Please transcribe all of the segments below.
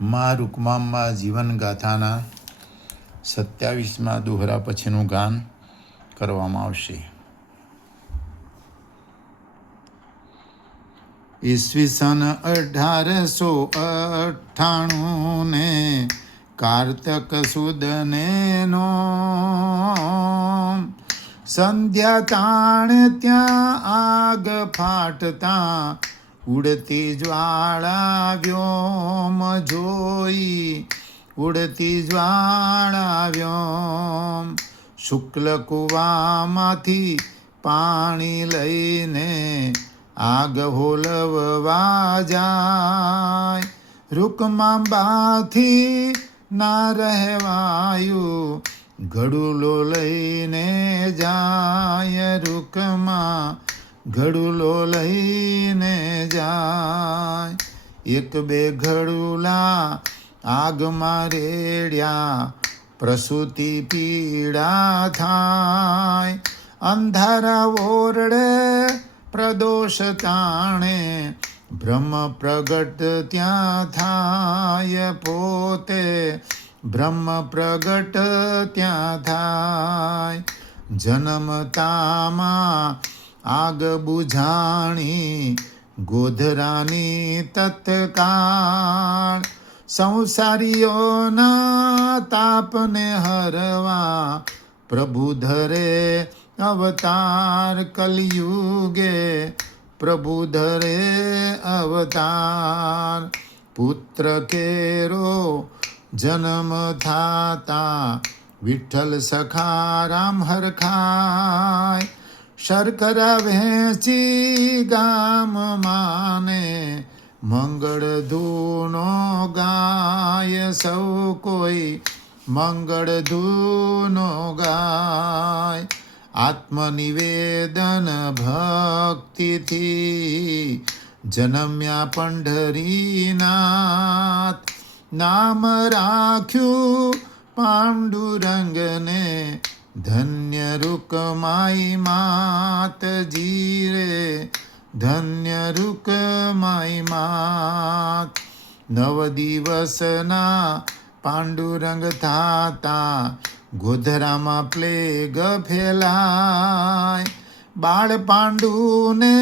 માં રૂકમામ્બા જીવનગાથાના 27મા દોહરા પછીનું ગાન કરવામાં આવશે. ઈસવીસન 1898 ને કારતક સુદને નો સંધ્યા તાણે ત્યાં આગ ફાટતા ઉડતી જ્વાળા વ્યોમ જોઈ, ઉડતી જ્વાળા વ્યોમ. શુક્લ કુવામાંથી પાણી લઈને આગ હોલવવા જાય, રૂકમાબાથી ના રહેવાયું ઘડુલો લઈને જાય, રૂકમા ઘડુલો લઈને જાય. એક બે ઘડુલા આગમાં રેડ્યા પ્રસૂતિ પીડા થાય, અંધારા ઓરડે પ્રદોષ તાણે બ્રહ્મ પ્રગટ ત્યાં થાય, પોતે બ્રહ્મ પ્રગટ ત્યાં થાય. જન્મતામાં આગ બુઝાણી ગોધરાની તત્કાળ, સંસારીઓના તાપને હરવા પ્રભુ ધરે અવતાર. કલિયુગે પ્રભુ ધરે અવતાર. પુત્ર કેરો જન્મ થાતા વિઠ્ઠલ સખારામ હરખાય, શર્કરા વહેંચી ગામ માને મંગળ ધૂનો ગાય, સૌ કોઈ મંગળ ધૂનો ગાય. આત્મનિવેદન ભક્તિથી જન્મ્યા પંઢરીનાથ, નામ રાખ્યું પાંડુરંગને ધન્ય રૂકમાઈ માતજી રે, ધન્ય રૂકમાઈ માત. 9 દિવસના પાંડુરંગ થાતા ગોધરામાં પ્લેગ ફેલાય, બાળ પાંડુને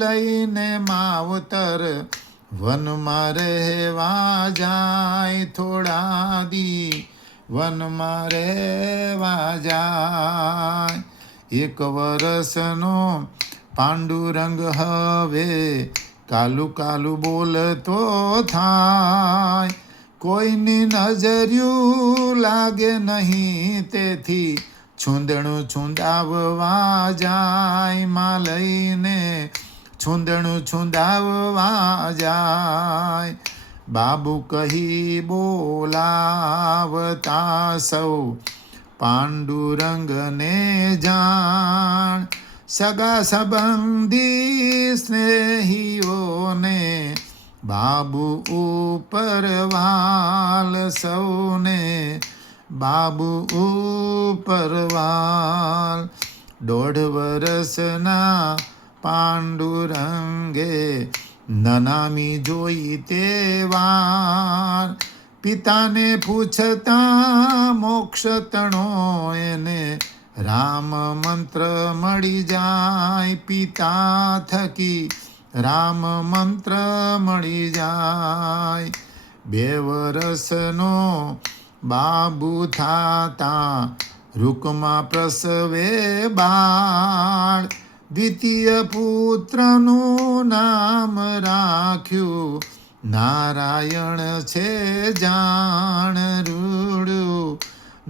લઈને માવતર વનમાં રહેવા જાય, થોડા દી વનમાં રહેવા જાય. 1 વર્ષનો પાંડુરંગ હવે કાલું કાલું બોલતો થાય, કોઈની નજર્યું લાગે નહીં તેથી છૂંદણું છૂંદાવવા જાય, માં લઈને છૂંદણું છૂંદાવવા જાય. બાબુ કહી બોલાવતા સૌ પાંડુરંગને જાણ, સગા સંબંધી સ્નેહીઓને બાબુ ઉપર વાલ, સૌને બાબુ ઉપર વાલ. 1.5 વર્ષના પાંડુરંગે નનામી જોઈ તે વાર, પિતાને પૂછતા મોક્ષ તણો એને રામ મંત્ર મળી જાય, પિતા થકી રામ મંત્ર મળી જાય. 2 વર્ષનો બાબુ થાતા રૂકમા પ્રસવે બાળ, દ્વિતીય પુત્રનું નામ રાખ્યું નારાયણ છે જાણ, રૂડું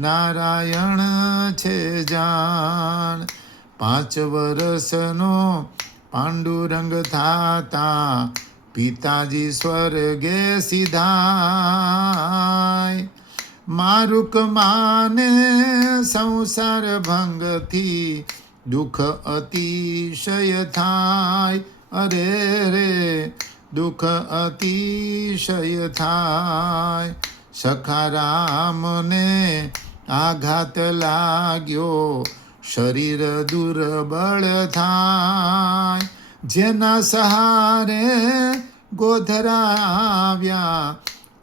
નારાયણ છે જાણ. 5 વર્ષનો પાંડુરંગ થાતા પિતાજી સ્વર્ગે સિધાય, મારુકમાને સંસાર ભંગથી દુઃખ અતિશય થાય, અરે રે દુઃખ અતિશય થાય. સખારામને આઘાત લાગ્યો શરીર દુર્બળ થાય, જેના સહારે ગોધરા આવ્યા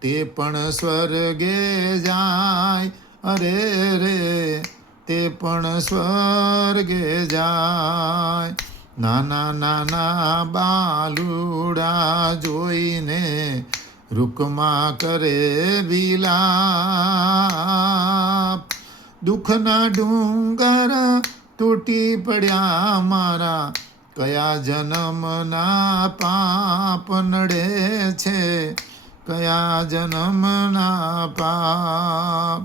તે પણ સ્વર્ગે જાય, અરે રે તે પણ સ્વર્ગે જાય. નાના નાના બાલુડા જોઈને રૂકમાં કરે વિલાપ. દુઃખના ડુંગર તૂટી પડ્યા મારા, કયા જન્મના પાપ નડે છે, કયા જન્મના પાપ.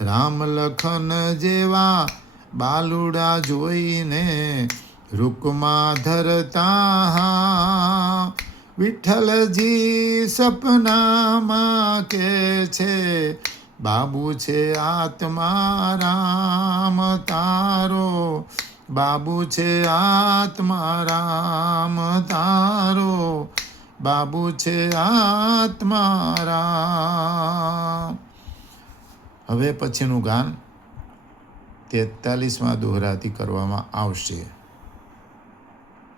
રામ લખન જેવા બાલુડા જોઈને રૂકમાં ધરતા, વિઠ્ઠલજી સપનામાં કે છે, બાબુ છે આત્મારામ તારો, બાબુ છે આત્મારામ તારો, બાબુ છે આત્મારામ. હવે પછીનું ગાન 43મા દોહરાથી કરવામાં આવશે.